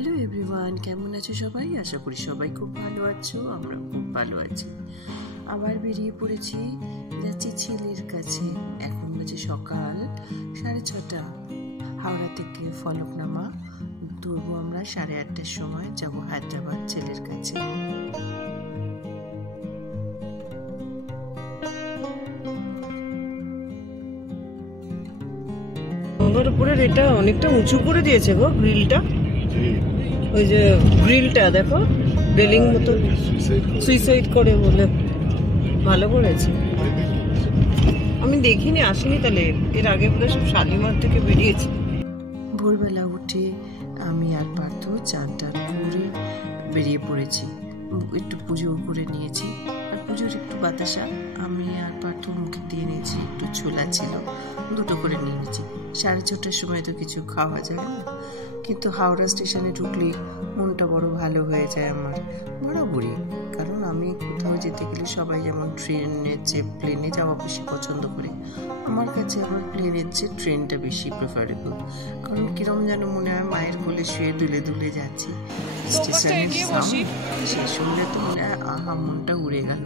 Hello everyone, কেমন আছো সবাই? আশা করি সবাই খুব ভালো আছো। আমরা খুব ভালো আছি। আবার বেরিয়ে পড়েছি, যাচ্ছি ছেলের কাছে। এখন বাজে সকাল 6:30। হাওড়া থেকে ফলকনামা ধরবো আমরা 8:30টার সময়। যাব হায়দ্রাবাদ ছেলের কাছে। উপরের এটা অনেকটা উঁচু করে দিয়েছে গো গ্রিলটা। ওই যে গ্রিলটা দেখো, রেলিং মতো সুইসাইড করে বলে ভালো করেছে। আমি দেখিনি, আসিনি তাহলে। এর আগে বোধহয় সব শালিমার থেকে বেরিয়েছি। ভোরবেলা উঠে আমি আর পার্থ চান টান করে বেরিয়ে পড়েছি। একটু পুজো করে নিয়েছি, আর পুজোর একটু বাতাসা আমি আর পার্থ মুখে দিয়ে নিয়েছি। একটু ছোলা ছিল, দুটো করে নিয়ে নিয়েছি। 6:30টার সময় তো কিছু খাওয়া যায় না, কিন্তু হাওড়া স্টেশনে ঢুকলেই মনটা বড় ভালো হয়ে যায় আমার বরাবরই। কারণ আমি কোথাও যেতে গেলে সবাই যেমন ট্রেনের চেয়ে প্লেনে যাওয়া বেশি পছন্দ করে, আমার কাছে আবার প্লেনের চেয়ে ট্রেনটা বেশি প্রেফারেবল। কারণ কিরম যেন মনে হয় মায়ের কোলে শুয়ে দুলে দুলে যাচ্ছি। স্টেশনের সেই শুনলে তো মনে হয় আহা, মনটা উড়ে গেল।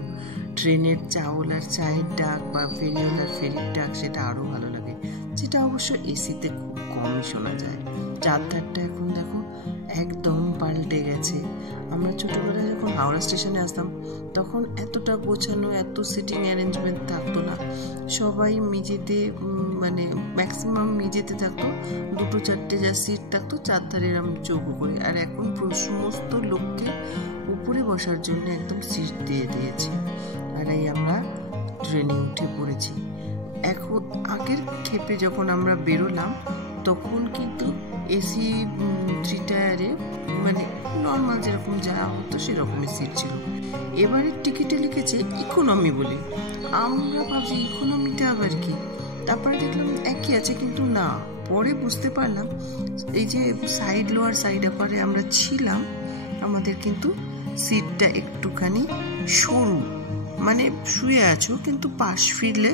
ট্রেনের চাওলার চায়ের ডাক বা ফেরিওয়ালার ফেরির ডাক, সেটা আরও ভালো লাগে, যেটা অবশ্য এসিতে খুব কমই শোনা যায়। চারধারটা এখন দেখো একদম পাল্টে গেছে। আমরা ছোটবেলায় যখন হাওড়া স্টেশনে আসতাম তখন এতটা গোছানো, এত সিটিং অ্যারেঞ্জমেন্ট থাকতো না। সবাই মেঝেতে, মানে ম্যাক্সিমাম মেঝেতে থাকতো, 2-4টে যা সিট থাকতো চারধারে এরম চৌকো করে। আর এখন সমস্ত লোককে উপরে বসার জন্য একদম সিট দিয়ে দিয়েছে। আর এই আমরা ট্রেনে উঠে পড়েছি। এখন আগের ক্ষেপে যখন আমরা বেরোলাম তখন কিন্তু এসি 3 টায়ারে, মানে নর্মাল যেরকম যাওয়া হতো সেরকমই সিট ছিল। এবারের টিকিটে লিখেছে ইকোনমি বলে। আমরা ভাবছি ইকোনমিটা আবার কি, তারপরে দেখলাম একই আছে, কিন্তু না, পরে বুঝতে পারলাম এই যে সাইড লোয়ার সাইড আপারে আমরা ছিলাম, আমাদের কিন্তু সিটটা একটুখানি সরু, মানে শুয়ে আছো কিন্তু পাশ ফিরলে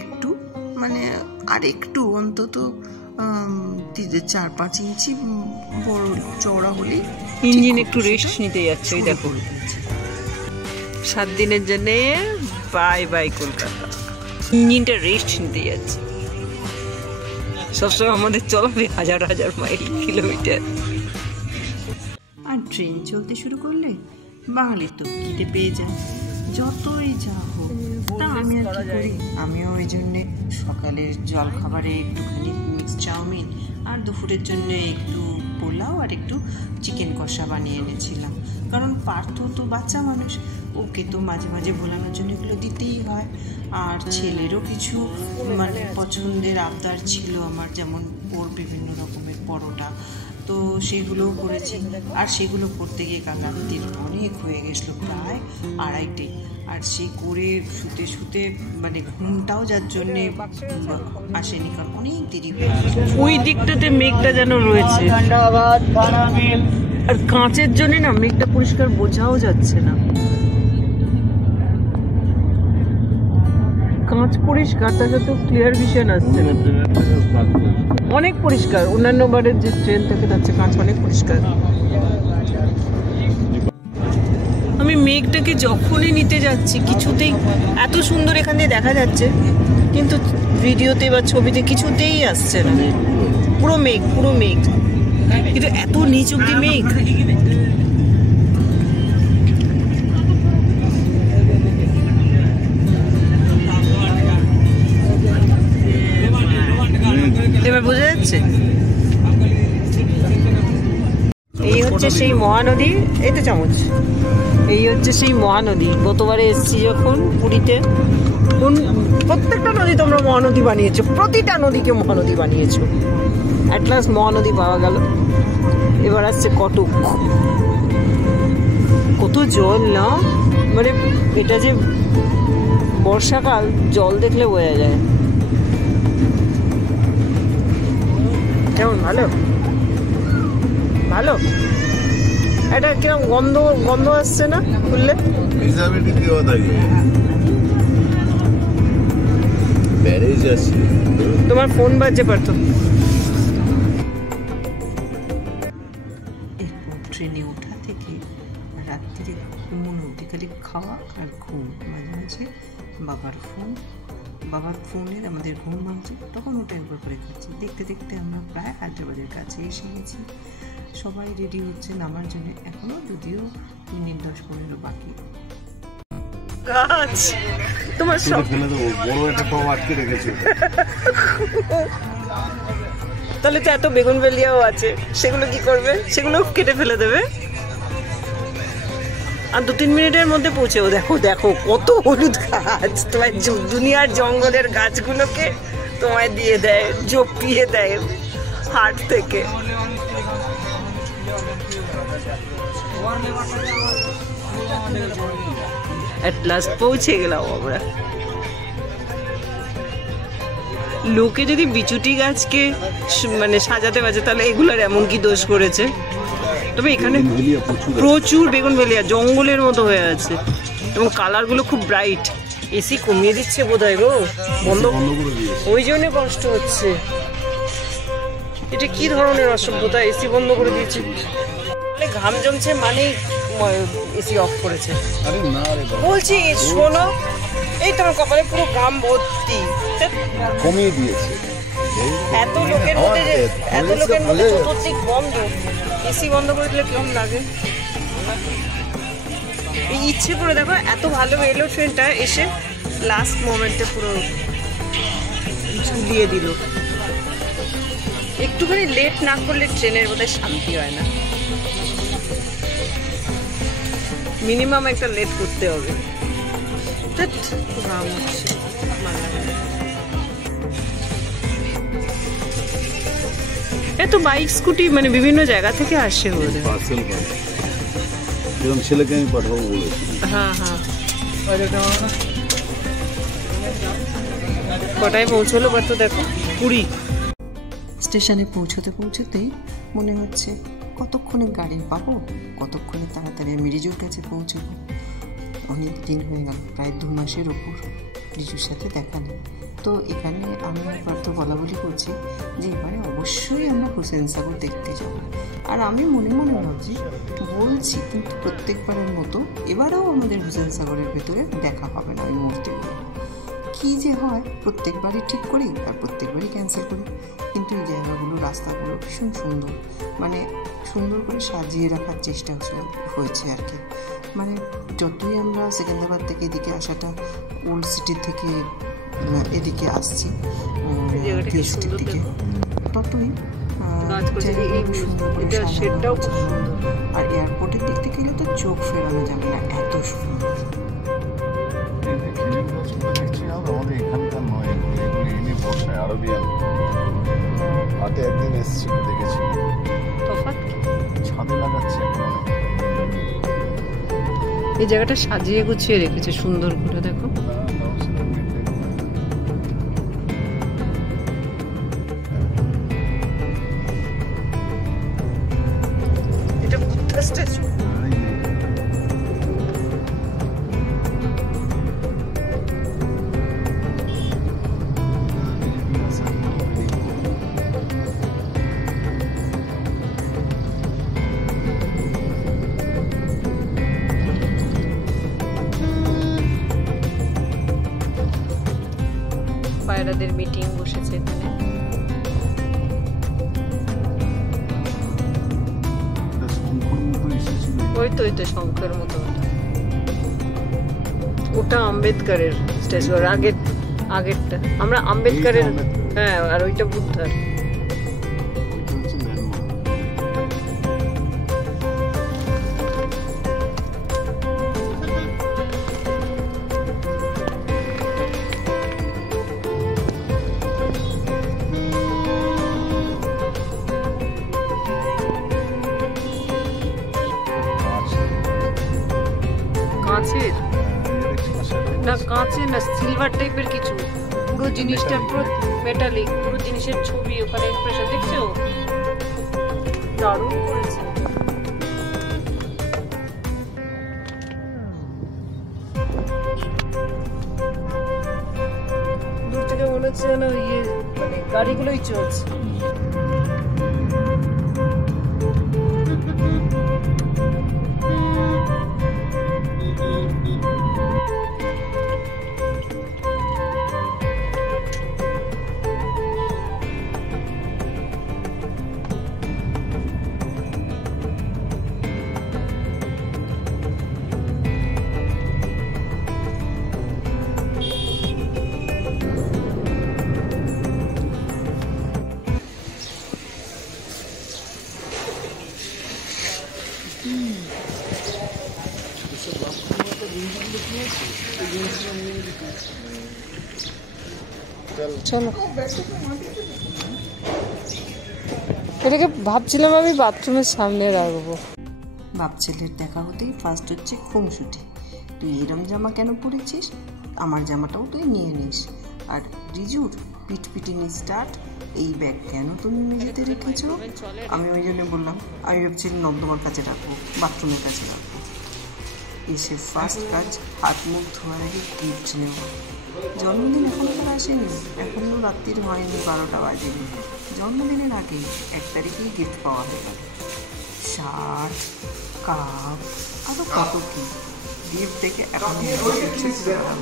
একটু, মানে আর একটু অন্তত 4-5 ইঞ্চি বড় চওড়া হলে ইঞ্জিন একটু রেস্ট নিতে যাচ্ছে। ওই দেখো, 7 দিনের জন্য বাই বাই কলকাতা। ইঞ্জিনটা রেস্ট নিতে যাচ্ছে। সবসময় আমাদের চলবে হাজার হাজার মাইল, কিলোমিটার। আর ট্রেন চলতে শুরু করলে বাঙালির তো খিদে পেয়ে যায়, যতই যা হোক। তা আমি আর কি করি, আমিও ওই জন্যে সকালের জল খাবারে একটুখানি মিক্স চাউমিন, আর দুপুরের জন্য একটু পোলাও আর একটু চিকেন কষা বানিয়ে এনেছিলাম। কারণ পার্থ তো বাচ্চা মানুষ, ওকে তো মাঝে মাঝে ভোলানোর জন্য এগুলো দিতেই হয়। আর ছেলেরও কিছু মানে পছন্দের আবদার ছিল আমার, যেমন ওর বিভিন্ন রকমের পরোটা, তো সেগুলোও করেছি। আর সেগুলো করতে গিয়ে কাল রাত্রির অনেক হয়ে গেছিলো, প্রায় 2:30। আর সে করে শুতে শুতে মানে ঘুমটাও যার জন্যে আসেনি, কারণ অনেক দেরি হয়ে গেছে। ওই দিকটাতে মেঘটা যেন রয়েছে, আর কাঁচের জন্য না মেঘটা পরিষ্কার বোঝাও যাচ্ছে না। কাঁচ পরিষ্কার, তার সাথে ক্লিয়ার ভিশন আসছে না, অনেক পরিষ্কার। অন্যান্য বারের যে ট্রেন থেকে যাচ্ছে কাঁচ অনেক পরিষ্কার। আমি মেঘটাকে যখনই নিতে যাচ্ছি কিছুতেই, এত সুন্দর এখান দিয়ে দেখা যাচ্ছে, কিন্তু ভিডিওতে বা ছবিতে কিছুতেই আসছে না। পুরো মেঘ, পুরো মেঘ, কিন্তু এত নিচ অব্দি মেঘ। এবার বোঝা যাচ্ছে। এই হচ্ছে সেই মহানদী, এই তো চামচ, এই হচ্ছে সেই মহানদী। গতবারে এসেছি যখন পুরীতে, প্রত্যেকটা নদী তোমরা মহানদী বানিয়েছো, প্রতিটা নদীকে মহানদী বানিয়েছো। অ্যাট লাস্ট মহানদী পাওয়া গেল। এবার আসছে কটক। কত জল না, মানে এটা যে বর্ষাকাল, জল দেখলে বোঝা যায়। কেমন, ভালো ভালো? এটা কিরকম গন্ধ গন্ধ আসছে না খুললে? তোমার ফোন বাজছে পারতো। ট্রেনে ওঠা থেকে রাত্রিরে ঘুমোনো অবধি খালি খাওয়া আর ঘুম। মাঝে মাঝে বাবার ফোনের আমাদের ঘুম ভাঙছে, তখন ওটা একবার করে খাচ্ছি। দেখতে দেখতে আমরা প্রায় হায়দ্রাবাদের কাছে এসে গেছি। সবাই রেডি হচ্ছে নামার জন্য, এখনো যদিও মিনিট 10-15 বাকি। গাছ তোমার সব বড় একটা পাও আটকে রেখেছে। তাহলে তো এত বেগুনবেলিয়াও আছে, সেগুলো কি করবে? সেগুলো কেটে ফেলে দেবে। আর 2-3 মিনিটের মধ্যে পৌঁছেও। দেখো দেখো কত হলুদ গাছ, তোমার দুনিয়ার জঙ্গলের গাছগুলোকে তোমায় দিয়ে দেয়, জপিয়ে দেয় হাট থেকে। এট লাস্ট পৌঁছে গেলাম আমরা। লোকে যদি বিচুটি গাছকে মানে সাজাতে বাজে, তাহলে এগুলোর এমন কি দোষ করেছে? তবে এখানে প্রচুর বেগুনভেলিয়া জঙ্গলের মতো হয়ে আছে, এবং কালারগুলো খুব ব্রাইট। এসি কমিয়ে দিচ্ছে বোধহয় গো, বন্ধ ওই জন্য কষ্ট হচ্ছে। এটা কি ধরনের অসভ্যতা, এসি বন্ধ করে দিয়েছে। ঘাম জমছে মানে এসি অফ করেছে। বলছি শোনো, এই তোমার কপালে পুরো ঘাম ভর্তি, কমিয়ে দিয়েছে। এত লোকের মধ্যে চতুর্দিক বন্ধ, এসি বন্ধ করে দিলে কেমন লাগে? এই ইচ্ছে করে দেখো, এত ভালো এলো ট্রেনটা, এসে লাস্ট মোমেন্টে পুরো ঝুলিয়ে দিল। একটুখানি লেট না করলে ট্রেনের বোধহয় শান্তি হয় না। মিনিমাম একটা লেট করতে হবে। এত বাইক স্কুটি মানে বিভিন্ন জায়গা থেকে আসে। ছেলেকে আমি পাঠাবো বলেছি। হ্যাঁ হ্যাঁ, কটায় পৌঁছলো? বাট তো দেখো পুরী স্টেশনে পৌঁছতেই মনে হচ্ছে কতক্ষণে গাড়ি পাবো, কতক্ষণে তাড়াতাড়ি আমি রিজুর কাছে পৌঁছবো। অনেক দিন হয়ে গেল, প্রায় 2 মাসের ওপর রিজুর সাথে দেখা নেই। তো এখানে আমি একবার তো বলা বলি করছি যে এবারে অবশ্যই আমরা হুসেন সাগর দেখতে যাব। আর আমি মনে মনে ভাবছি, বলছি কিন্তু প্রত্যেকবারের মতো এবারেও আমাদের হুসেন সাগরের ভেতরে দেখা হবে না। ওই মূর্তিগুলো কী যে হয়, প্রত্যেকবারই ঠিক করি আর প্রত্যেকবারই ক্যান্সেল করি। কিন্তু এই জায়গাগুলো, রাস্তাগুলো ভীষণ সুন্দর, মানে সুন্দর করে সাজিয়ে রাখার চেষ্টা হয়েছে আর কি। মানে যতই আমরা সেকেন্দ্রাবাদ থেকে এদিকে আসাটা, ওল্ড সিটি থেকে এদিকে আসছি সিটির দিকে, ততই আর এয়ারপোর্টের দিক থেকে গেলে তো চোখ ফেরানো যাবে না, এত সুন্দর। আমাদের এখানকার নয়, এনে বসায় আরবিয়ান হাটে একদিন এসেছি, দেখেছি ছাদে লাগাচ্ছে। এই জায়গাটা সাজিয়ে গুছিয়ে রেখেছে সুন্দর করে, দেখো। এটা বুদ্ধা স্ট্যাচু। পায়রাদের মিটিং বসেছে এখানে। ওই তো শঙ্কর মতো, ওটা আম্বেদকরের স্ট্যাচু। আর আগেরটা আমরা আম্বেদকরের, হ্যাঁ, আর ওইটা বুদ্ধার। না কাঁচের না, সিলভার টাইপের কিছু, পুরো জিনিসটা পুরো মেটালিক, পুরো জিনিসের ছবি ওখানে ইমপ্রেশন। দেখছো, দারুণ করেছে। দূর থেকে মনে হচ্ছে যেন ইয়ে মানে গাড়িগুলোই চলছে। চলো, এটাকে ভাবছিলাম আমি বাথরুমের সামনে রাখবো। বাপ ছেলের দেখা হতেই ফার্স্ট হচ্ছে খুনসুটি। তুই এরম জামা কেন পরেছিস? আমার জামাটাও তুই নিয়ে নিস। আর রিজুর পিটপিটিনি স্টার্ট, এই ব্যাগ কেন তুমি মেঝেতে রেখেছো? আমি ওই জন্য বললাম, আমি ভাবছি নর্দমার কাছে রাখবো, বাথরুমের কাছে রাখবো। এসে ফার্স্ট কাজ হাত মুখ ধোয়ার আগে গিফট নেব। জন্মদিন এখন তো আসেনি, এখনও রাত্রির হয়নি, 12টা বাজেনি। জন্মদিনের আগে 1 তারিখেই গিফট পাওয়া হয়ে গেল। শার্ট, কাপ, আরও কত কি গিফট দেখে এখন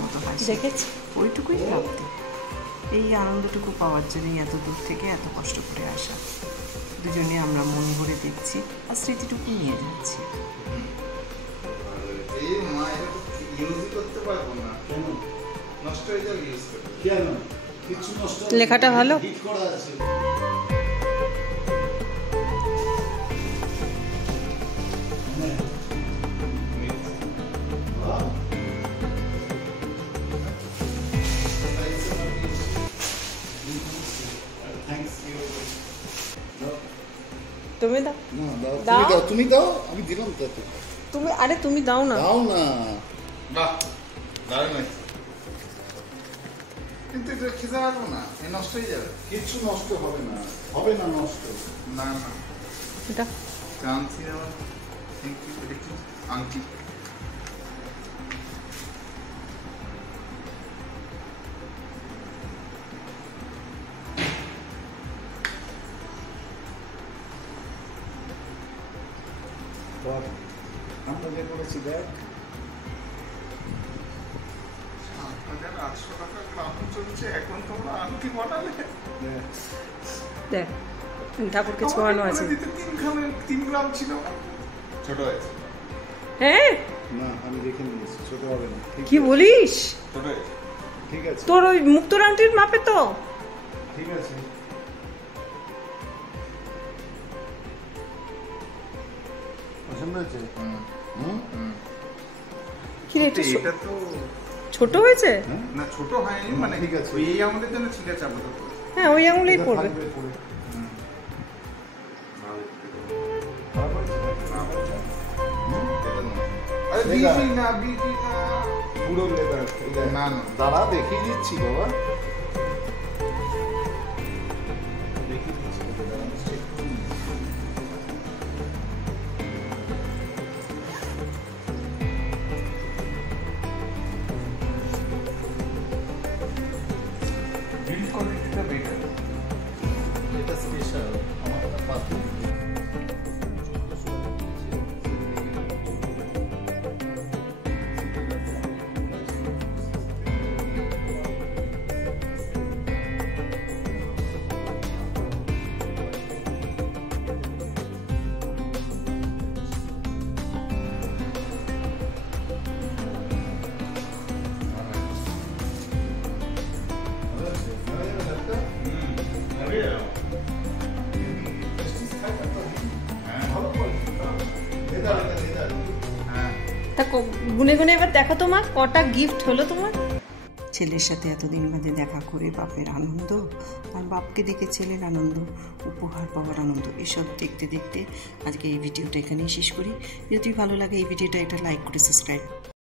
মতো দেখেছি। ওইটুকুই ভাবতে, এই আনন্দটুকু পাওয়ার জন্যই এত দূর থেকে এত কষ্ট করে আসা। দুজনে আমরা মন ভরে দেখছি আর স্মৃতিটুকু নিয়ে যাচ্ছি। লেখাটা ভালো। তুমি দাও, তুমি দাও, আমি দিলাম তো। তুমি, আরে তুমি দাও না, দাও না। বাহ, দারুণ হয়েছে। কিন্তু এটা খেতে পারবো না, নষ্ট হয়ে যাবে। কিছু নষ্ট হবে না, হবে না নষ্ট। না না, এটা জানছি আমার। Thank you. দেখি আংটি। আমরা যে করেছি দেখ, 7,800 টাকা গ্রাম চলছে, এখন তোমরা আংটি বানালে। দেখ ঠাকুরকে ছোঁয়ানো আছে। 3 গ্রাম ছিল, ছোট হয়েছে। হ্যাঁ না, আমি দেখে নিয়েছি, ছোট হবে না। কি বলিস? ছোট হয়েছে, ঠিক আছে। তোর ওই মুক্তোর আংটির মাপে তো ঠিক আছে। পছন্দ হয়েছে? কি রে, এটা তো ছোট হয়েছে না, ছোট হয়নি, মানে ঠিক আছে, এই আমাদের জন্য ঠিক আছে আপাতত। হ্যাঁ, ওই আঙুলেই পড়বে। আরে বিজি না, বিজি না, পুরো লেদার। না না, দাঁড়া দেখিয়ে দিচ্ছি বাবা, দেখিয়ে দিচ্ছি। বিল্ড কোয়ালিটিটা বেটার, এটা স্পেশাল। আমার একটা পার্ফিউম গুনে গুনে এবার দেখো তো মা, কটা গিফট হলো তোমার। ছেলের সাথে এতদিন বাদে দেখা করে বাপের আনন্দ, আর বাপকে দেখে ছেলের আনন্দ, উপহার পাওয়ার আনন্দ, এসব দেখতে দেখতে আজকে এই ভিডিওটা এখানেই শেষ করি। যদি ভালো লাগে এই ভিডিওটা একটা লাইক করে সাবস্ক্রাইব